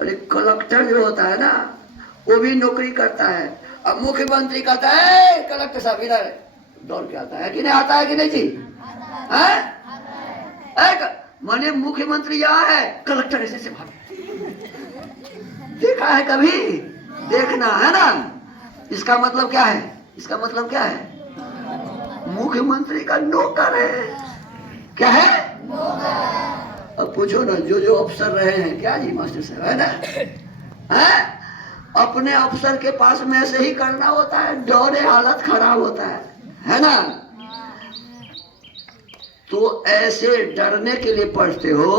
अरे कलेक्टर जो होता है ना वो भी नौकरी करता है। अब मुख्यमंत्री कहता है कलेक्टर साहब इधर, दौड़ के आता है कि नहीं आता है कि नहीं जी? माने मुख्यमंत्री यहाँ है, कलेक्टर ऐसे से भाग। देखा है कभी? देखना है ना। इसका मतलब क्या है? इसका मतलब क्या है? मुख्यमंत्री का नौकर है। क्या है? अब पूछो ना, जो जो अफसर रहे हैं, क्या जी मास्टर साहब, है ना? अपने अफसर के पास में ऐसे ही करना होता है, डरे हालत खराब होता है ना? तो ऐसे डरने के लिए पढ़ते हो?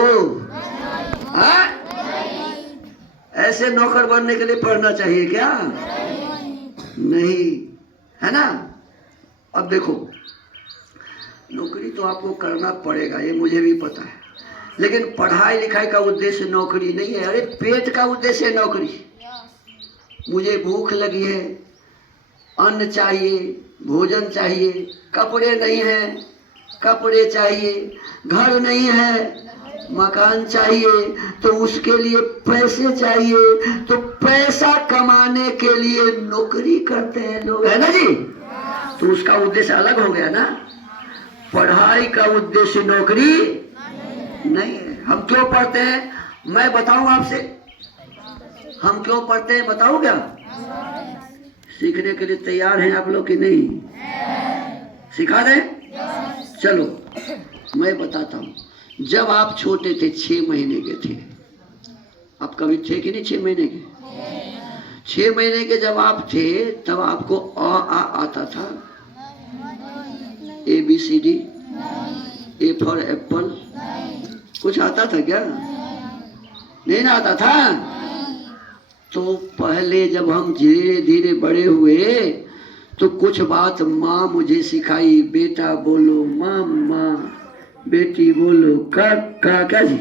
ऐसे नौकर बनने के लिए पढ़ना चाहिए क्या? नहीं, है ना? अब देखो, नौकरी तो आपको करना पड़ेगा, ये मुझे भी पता है, लेकिन पढ़ाई लिखाई का उद्देश्य नौकरी नहीं है। अरे पेट का उद्देश्य है नौकरी। मुझे भूख लगी है, अन्न चाहिए, भोजन चाहिए, कपड़े नहीं है, कपड़े चाहिए, घर नहीं है, मकान चाहिए, तो उसके लिए पैसे चाहिए, तो पैसा कमाने के लिए नौकरी करते हैं लोग, है ना जी? तो उसका उद्देश्य अलग हो गया ना। पढ़ाई का उद्देश्य नौकरी नहीं है। हम क्यों पढ़ते हैं मैं बताऊं आपसे? हम क्यों पढ़ते हैं बताऊं क्या? सीखने के लिए तैयार हैं आप लोग कि नहीं? सिखा रहे? चलो मैं बताता हूं। जब आप छोटे थे, 6 महीने के थे, आप कभी थे कि नहीं 6 महीने के? 6 महीने के जब आप थे तब आपको अ आ आता था? ABCD, A फॉर एप्पल, कुछ आता था क्या? नहीं ना आता था। तो पहले जब हम धीरे धीरे बड़े हुए तो कुछ बात माँ मुझे सिखाई, बेटा बोलो मामा, बेटी बोलो काका। क्या जी?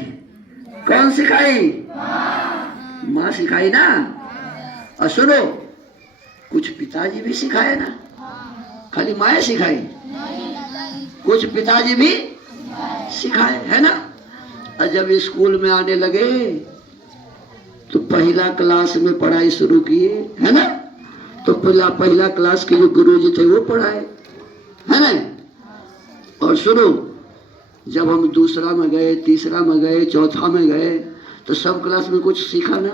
कौन सिखाई? माँ सिखाई ना। और सुनो, कुछ पिताजी भी सिखाए ना, खाली माँ सिखाई? कुछ पिताजी भी सिखाए, है ना? और जब स्कूल में आने लगे तो पहला क्लास में पढ़ाई शुरू किए, है ना? तो पहला क्लास के जो गुरुजी थे वो पढ़ाए, है ना? और सुनो, जब हम दूसरा में गए, तीसरा में गए, चौथा में गए तो सब क्लास में कुछ सीखा ना।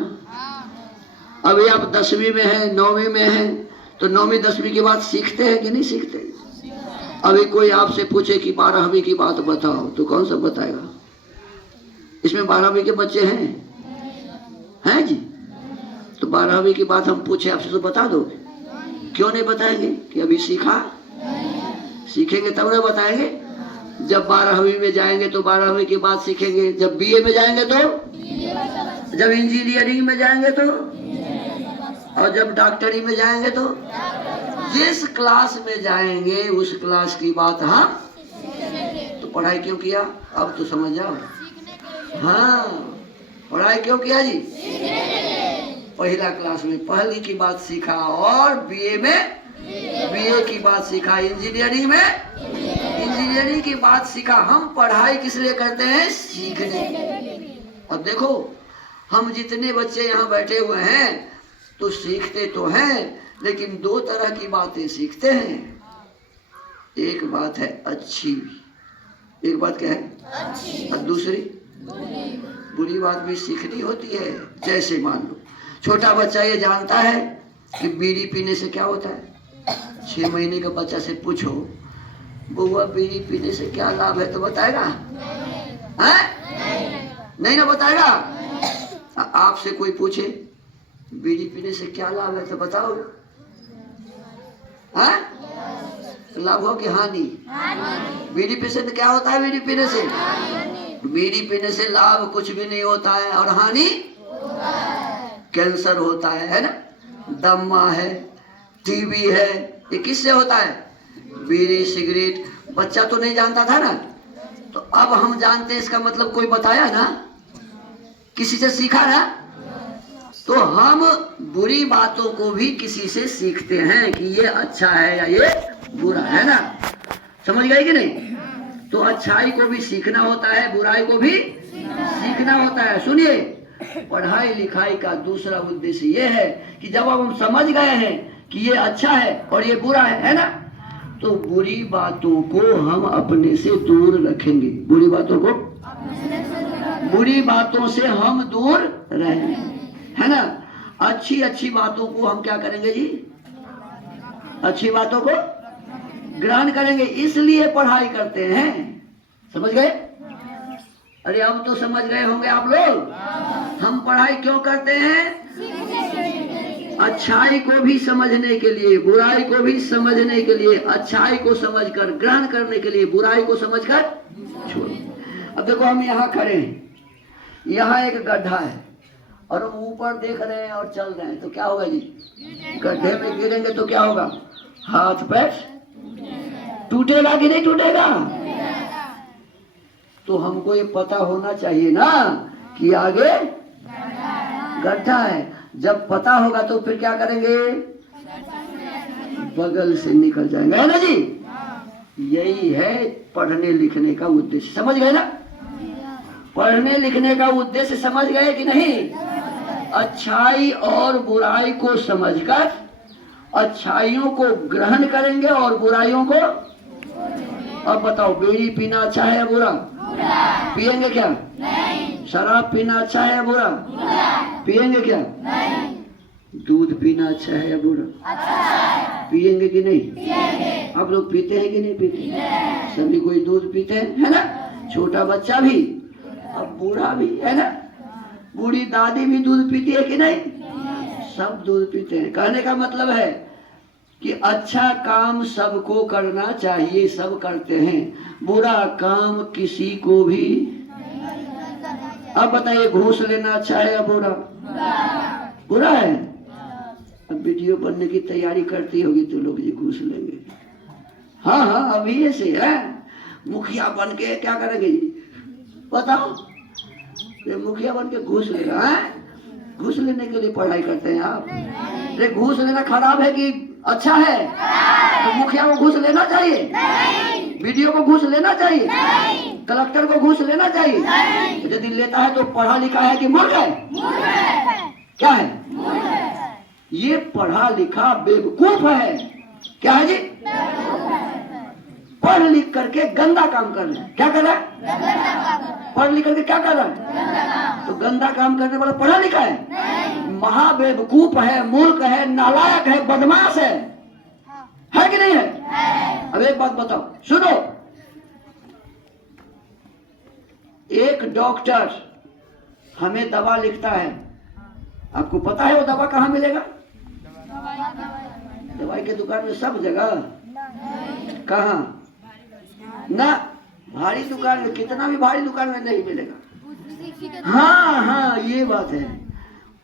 अभी आप 10वीं में हैं, 9वीं में हैं, तो 9वीं 10वीं की बात सीखते हैं कि नहीं सीखते? अभी कोई आपसे पूछे कि 12वीं की बात बताओ तो कौन सा बताएगा? इसमें 12वीं के बच्चे हैं जी? तो 12वीं की बात हम पूछे आपसे तो बता दो? क्यों नहीं बताएंगे? कि अभी सीखेंगे तब ना बताएंगे। जब 12वीं में जाएंगे तो 12वीं की बात सीखेंगे, जब BA में जाएंगे तो, जब इंजीनियरिंग में जाएंगे तो, और जब डॉक्टरी में जाएंगे तो, जिस क्लास में जाएंगे उस क्लास की बात हम। तो पढ़ाई क्यों किया? अब तो समझ जाओ। हाँ, पढ़ाई क्यों किया जी? पहला क्लास में पहली की बात सीखा, और BA में BA की बात सीखा, इंजीनियरिंग में इंजीनियरिंग की बात सीखा। हम पढ़ाई किस लिए करते हैं? सीखने। अब देखो, हम जितने बच्चे यहाँ बैठे हुए हैं तो सीखते तो हैं, लेकिन 2 तरह की बातें सीखते हैं। एक बात है अच्छी, एक बात क्या है? अच्छी। और दूसरी बुरी बात भी सीखनी होती है। जैसे मान लो छोटा बच्चा ये जानता है कि बीड़ी पीने से क्या होता है। 6 महीने का बच्चा से पूछो, बुआ बीड़ी पीने से क्या लाभ है, तो बताएगा? नहीं ना बताएगा। आपसे कोई पूछे बीड़ी पीने से क्या लाभ है तो बताओ? लाभ हो कि हानि? बीड़ी पीने से क्या होता है? बीड़ी पीने से, बीड़ी पीने से लाभ कुछ भी नहीं होता है, और हानि कैंसर होता है ना? दमा है, TB है, ये किससे होता है? बीड़ी सिगरेट। बच्चा तो नहीं जानता था ना, तो अब हम जानते हैं। इसका मतलब कोई बताया ना, किसी से सीखा ना। तो हम बुरी बातों को भी किसी से सीखते हैं कि ये अच्छा है या ये बुरा है ना। समझ गए कि नहीं? तो अच्छाई को भी सीखना होता है, बुराई को भी सीखना होता है। सुनिए, पढ़ाई लिखाई का दूसरा उद्देश्य ये है कि जब हम समझ गए हैं कि ये अच्छा है और ये बुरा है ना, तो बुरी बातों को हम अपने से दूर रखेंगे। बुरी बातों से हम दूर रहेंगे, है ना। अच्छी अच्छी बातों को हम क्या करेंगे जी? अच्छी बातों को ग्रहण करेंगे, इसलिए पढ़ाई करते हैं। समझ गए? अरे अब तो समझ गए होंगे आप लोग। हम पढ़ाई क्यों करते हैं? अच्छाई को भी समझने के लिए, बुराई को भी समझने के लिए, अच्छाई को समझकर ग्रहण करने के लिए, बुराई को समझकर छोड़। अब देखो हम यहाँ खड़े हैं, यहाँ एक गड्ढा है और हम ऊपर देख रहे हैं और चल रहे हैं, तो क्या होगा जी? गड्ढे में गिरेंगे तो क्या होगा? हाथ पैर टूटेगा कि नहीं टूटेगा? तो हमको ये पता होना चाहिए ना कि आगे गड्ढा है। जब पता होगा तो फिर क्या करेंगे? बगल से निकल जाएंगे, है ना जी। यही है पढ़ने लिखने का उद्देश्य। समझ गए ना? पढ़ने लिखने का उद्देश्य समझ गए कि नहीं? अच्छाई और बुराई को समझकर अच्छाइयों को ग्रहण करेंगे और बुराइयों को। अब बताओ, बीड़ी पीना अच्छा है या बुरा? पिएंगे क्या? नहीं। शराब पीना अच्छा है या बुरा? पिएंगे क्या? नहीं। दूध पीना अच्छा है या बुरा? अच्छा है। पिएंगे कि नहीं? पिएंगे। आप लोग पीते हैं कि नहीं पीते? सभी कोई दूध पीते हैं, है ना। छोटा बच्चा भी, अब बूढ़ा भी, है ना। बूढ़ी दादी भी दूध पीती है कि नहीं? सब दूध पीते हैं। कहने का मतलब है कि अच्छा काम सबको करना चाहिए, सब करते हैं। बुरा काम किसी को भी। अब बताइए, घूस लेना अच्छा है या बुरा? बुरा है। अब वीडियो बनने की तैयारी करती होगी तो लोग जी घूस लेंगे। हाँ, अभी ऐसे है। मुखिया बन के क्या करेंगे जी? बताओ, मुखिया बन के घूस लेगा है? घूस लेने के लिए पढ़ाई करते हैं आप? अरे घूस लेना खराब है कि अच्छा है? तो मुखिया को घूस लेना चाहिए? वीडियो को घूस लेना चाहिए? कलेक्टर को घूस लेना चाहिए? यदि लेता है तो पढ़ा लिखा है कि मूर्ख है? क्या है? ये पढ़ा लिखा बेवकूफ है। क्या है जी? पढ़ लिख करके गंदा काम कर रहे हैं। क्या कर रहा है? पढ़ लिख करके क्या कर रहा है? तो गंदा काम करने वाला पढ़ा लिखा है? महाबेवकूफ है, मूर्ख है, नालायक है, बदमाश है कि नहीं है? अब एक बात बताओ, सुनो। एक डॉक्टर हमें दवा लिखता है, आपको पता है वो दवा कहाँ मिलेगा? दवाई के दुकान में, सब जगह। कहाँ? ना भारी दुकान में, कितना भी भारी दुकान में नहीं मिलेगा। हाँ, ये बात है।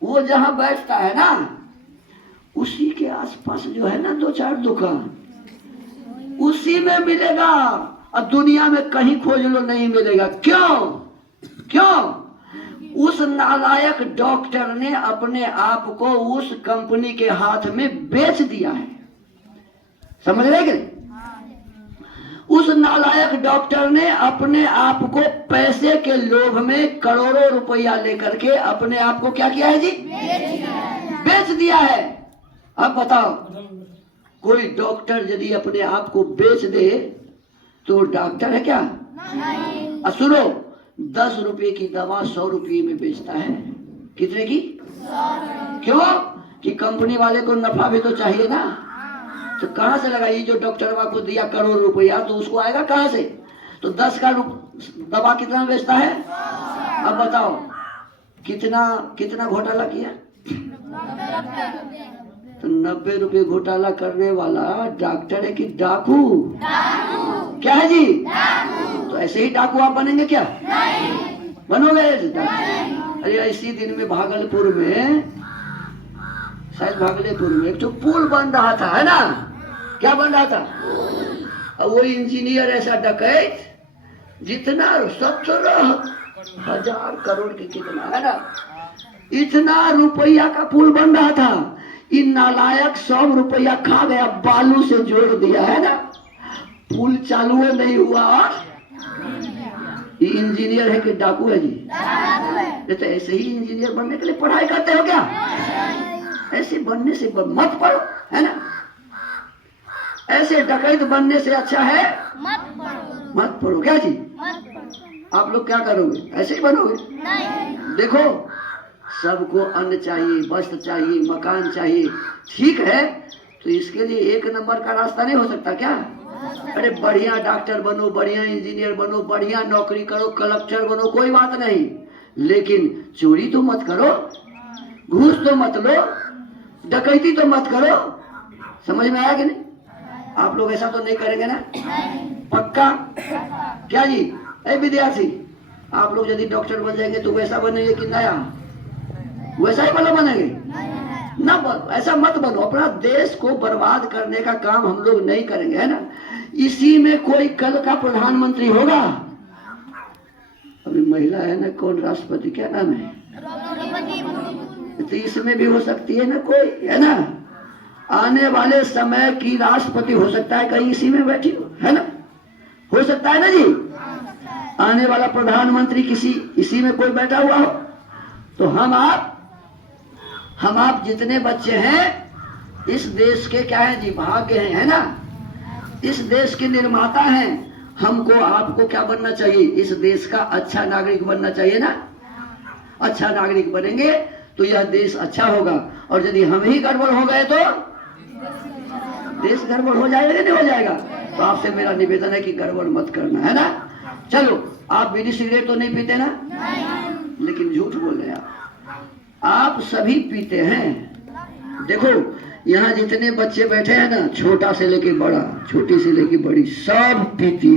वो जहाँ बैठता है ना, उसी के आसपास जो है ना 2-4 दुकान, उसी में मिलेगा। अब दुनिया में कहीं खोज लो नहीं मिलेगा। क्यों? उस नालायक डॉक्टर ने अपने आप को उस कंपनी के हाथ में बेच दिया है। समझ रहे कि? उस नालायक डॉक्टर ने अपने आप को पैसे के लोभ में करोड़ों रुपया लेकर के अपने आप को क्या किया है जी? बेच दिया है। अब बताओ, कोई डॉक्टर यदि अपने आप को बेच दे तो डॉक्टर है क्या? नहीं। सुनो, 10 रुपए की दवा 100 रुपये में बेचता है। कितने की? 100। क्यों? कि कंपनी वाले को नफा भी तो चाहिए ना। तो कहाँ से लगाई? जो डॉक्टर को दिया करोड़ रुपया, तो उसको आएगा कहाँ से? तो 10 का दवा कितना बेचता है? अब बताओ, कितना घोटाला किया? तो 90 रुपये घोटाला करने वाला डॉक्टर है कि डाकू? क्या है जी? तो ऐसे ही डाकू आप बनेंगे क्या? नहीं। बनोगे? अरे इसी दिन में भागलपुर में, शायद भागलपुर में एक तो पुल बन रहा था, है ना। क्या बन रहा था? और वो इंजीनियर ऐसा डकैत, जितना 17,000 करोड़ की, कितना है ना, इतना रुपया का पुल बन रहा था। इन नालायक 100 रुपया खा गया, बालू से जोड़ दिया, है ना। पुल चालू नहीं हुआ। ये इंजीनियर है कि डाकू है जी? तो ऐसे ही इंजीनियर इंजीनियर बनने के लिए पढ़ाई करते हो क्या? ऐसे बनने से मत पढ़ो, है ना। ऐसे डकैत बनने से अच्छा है मत पढ़ो। क्या जी? आप लोग क्या करोगे? ऐसे ही बनोगे? देखो, सबको अन्न चाहिए, वस्त्र चाहिए, मकान चाहिए, ठीक है, तो इसके लिए एक नंबर का रास्ता नहीं हो सकता क्या? अरे बढ़िया डॉक्टर बनो, बढ़िया इंजीनियर बनो, बढ़िया नौकरी करो, कलेक्टर बनो, कोई बात नहीं, लेकिन चोरी तो मत करो, घूस तो मत लो, डकैती तो मत करो। समझ में आया कि नहीं? आप लोग ऐसा तो नहीं करेंगे ना? पक्का? क्या जी? ए विद्यार्थी, आप लोग यदि डॉक्टर बन जाएंगे तो वैसा बनेंगे कि नया? वैसा ही वाला बनेंगे ना? ऐसा मत बनो। अपना देश को बर्बाद करने का काम हम लोग नहीं करेंगे, है ना। इसी में कोई कल का प्रधानमंत्री होगा। अभी महिला है ना, कौन राष्ट्रपति, क्या नाम है? तो इसमें भी हो सकती है ना कोई, है ना। आने वाले समय की राष्ट्रपति हो सकता है कहीं इसी में बैठी हो, है ना। हो सकता है ना जी। आने वाला प्रधानमंत्री किसी इसी में कोई बैठा हुआ हो। तो हम आप जितने बच्चे हैं इस देश के क्या है जी? भाग्य हैं, है ना। इस देश के निर्माता हैं। हमको आपको क्या बनना चाहिए? इस देश का अच्छा नागरिक बनना चाहिए ना। अच्छा नागरिक बनेंगे तो यह देश अच्छा होगा, और यदि हम ही गड़बड़ हो गए तो देश गड़बड़ हो जाएगा नहीं हो जाएगा। तो आपसे मेरा निवेदन है कि गड़बड़ मत करना, है ना। चलो, आप बीड़ी सिगरेट तो नहीं पीते ना? लेकिन झूठ बोल रहे हैं आप सभी पीते हैं। देखो, यहाँ जितने बच्चे बैठे हैं ना, छोटा से लेके बड़ा, छोटी से लेके बड़ी, सब पीती है।